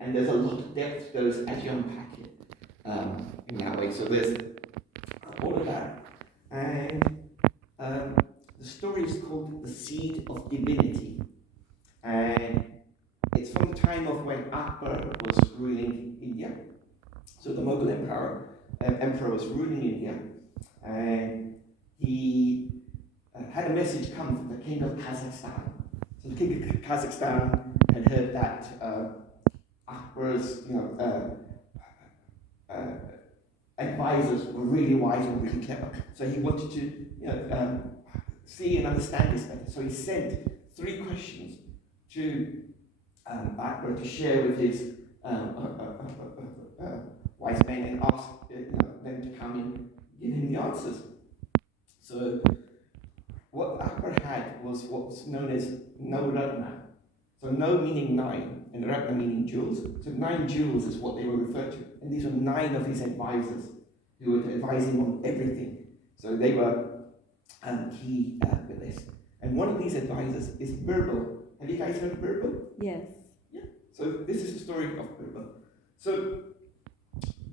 and there's a lot of depth to those as you unpack it in that way. So there's all of that. And the story is called The Seed of Divinity. And it's from the time of when Akbar was ruling India. So the Mughal emperor was ruling India. And he had a message come from the king of Kazakhstan. So the king of Kazakhstan had heard that Akbar's advisors were really wise and really clever. So he wanted to see and understand this better. So he sent 3 questions to Akbar to share with his wise men and ask them to come and give him the answers. So what Akbar had was what was known as no ratna. So no meaning 9, and ratna meaning jewels. So 9 jewels is what they were referred to. And these were 9 of his advisors who would advise him on everything. So they were key with this. And one of these advisors is Birbal. Have you guys heard of Birbal? Yes. Yeah. So this is the story of Birbal. So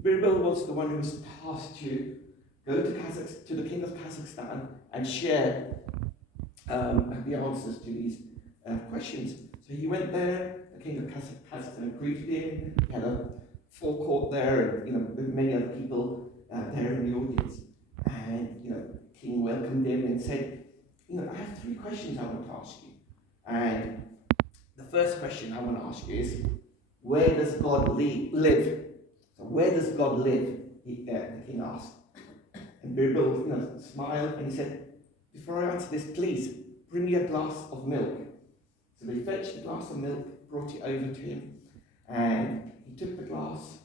Birbal was the one who was tasked to go to the king of Kazakhstan and share the answers to these questions. So he went there. The king of Kazakhstan greeted him. He had a forecourt there, and with many other people there in the audience. And the king welcomed him and said, I have 3 questions I want to ask you. And the first question I want to ask you is, where does God live? So where does God live? The king asked. And Birbal smiled and he said, before I answer this, please bring me a glass of milk. So they fetched a glass of milk, brought it over to him, and he took the glass,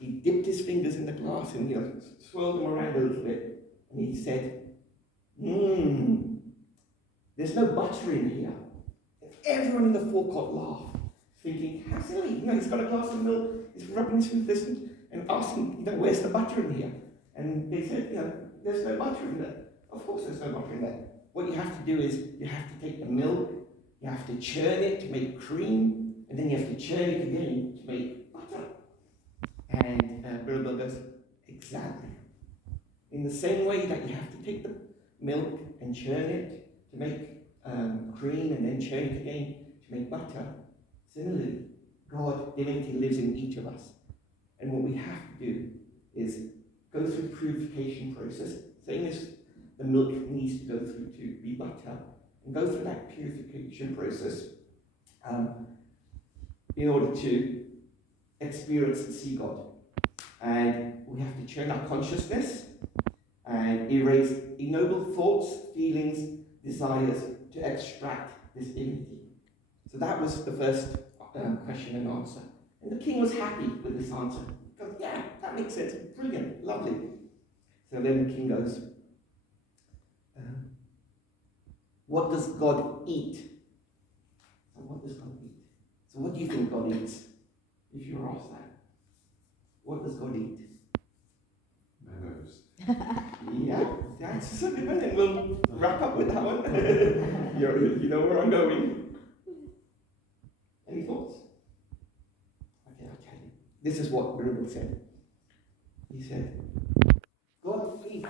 he dipped his fingers in the glass and swirled them around a little bit, and he said, there's no butter in here. And everyone in the forecourt laughed, thinking, how silly, he's got a glass of milk, he's rubbing his fingers and asking, where's the butter in here? And they said, there's no butter in there. Of course there's no butter in there. What you have to do is, you have to take the milk, you have to churn it to make cream, and then you have to churn it again to make butter. And Birbal goes, exactly. In the same way that you have to take the milk and churn it to make cream, and then churn it again to make butter, similarly, God, divinity, lives in each of us. And what we have to do is go through the purification process, same as the milk needs to go through to be butter, and go through that purification process in order to experience and see God. And we have to churn our consciousness and erase ignoble thoughts, feelings, desires to extract this divinity. So that was the first question and answer. And the king was happy with this answer. He goes, yeah, that makes sense. Brilliant, lovely. So then the king goes, what does God eat? So what does God eat? So what do you think God eats? If you were asked that. What does God eat? Mangoes. Yeah, that's a good one. And we'll wrap up with that one. You know where I'm going. Any thoughts? Okay, I'll tell you. This is what Birbal said. He said, God feeds.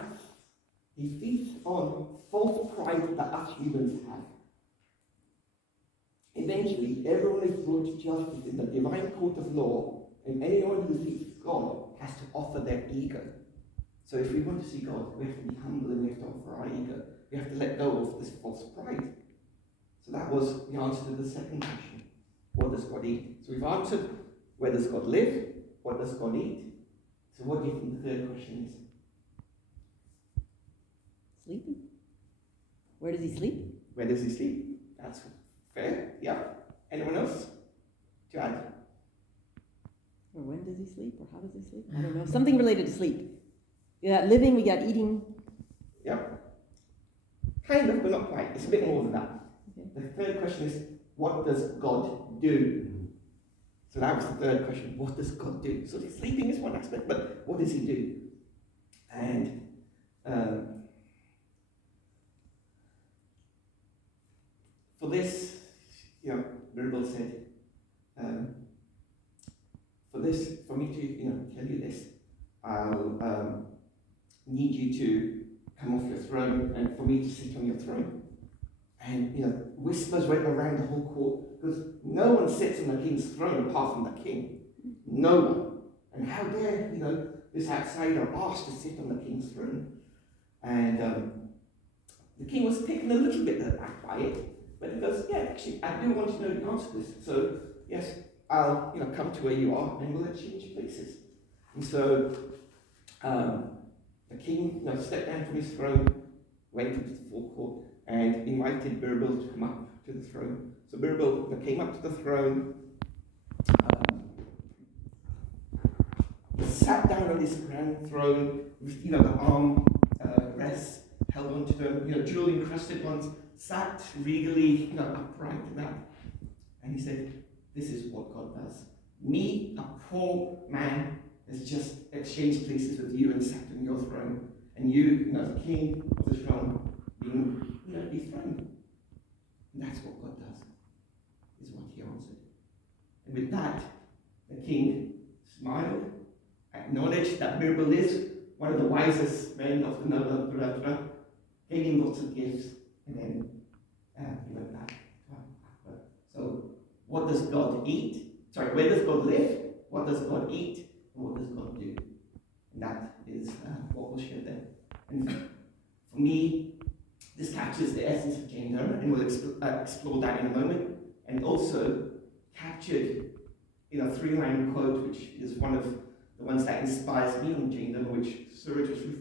He feeds on false pride that us humans have. Eventually, everyone is brought to justice in the divine court of law, and anyone who seeks God has to offer their ego. So if we want to see God, we have to be humble and we have to offer our ego. We have to let go of this false pride. So that was the answer to the second question. What does God eat? So we've answered, where does God live? What does God eat? So what do you think the third question is? Sleeping. Where does he sleep? Where does he sleep? That's fair. Yeah. Anyone else to add? Or when does he sleep? Or how does he sleep? I don't know. Something related to sleep. We got living, we got eating. Yeah. Kind of, but not quite. It's a bit more than that. Okay. The third question is, what does God do? So that was the third question. What does God do? So sleeping is one aspect, but what does he do? And for this, Birbal said, this, for me to, tell you this, I'll need you to come off your throne and for me to sit on your throne. And, whispers went around the whole court because no one sits on the king's throne apart from the king. No one. And how dare, this outsider asked to sit on the king's throne. And the king was taken a little bit aback by it, but he goes, yeah, actually, I do want to know the answer to this. So, yes, I'll, come to where you are and we'll exchange places. And so, the king, stepped down from his throne, went into the forecourt, and invited Birbal to come up to the throne. So Birbal came up to the throne, sat down on his crown throne with, the arm rests held onto them, jewel encrusted ones, sat regally, upright and that. And he said, this is what God does. Me, a poor man, has just exchanged places with you and sat on your throne. And you, the king of the throne, being, dethroned. And that's what God does, is what he answered. And with that, the king smiled, acknowledged that Birbal is one of the wisest men of the Navaratna, gave him lots of gifts, and then he went back to Akbar. So, what does God eat? Sorry, where does God live? What does God eat? And what does God do? And that is what we'll share then. And for me, this captures the essence of Jain Dharma, and we'll explore that in a moment. And also captured in a 3-line quote, which is one of the ones that inspires me on Jain Dharma, which Suraj was referring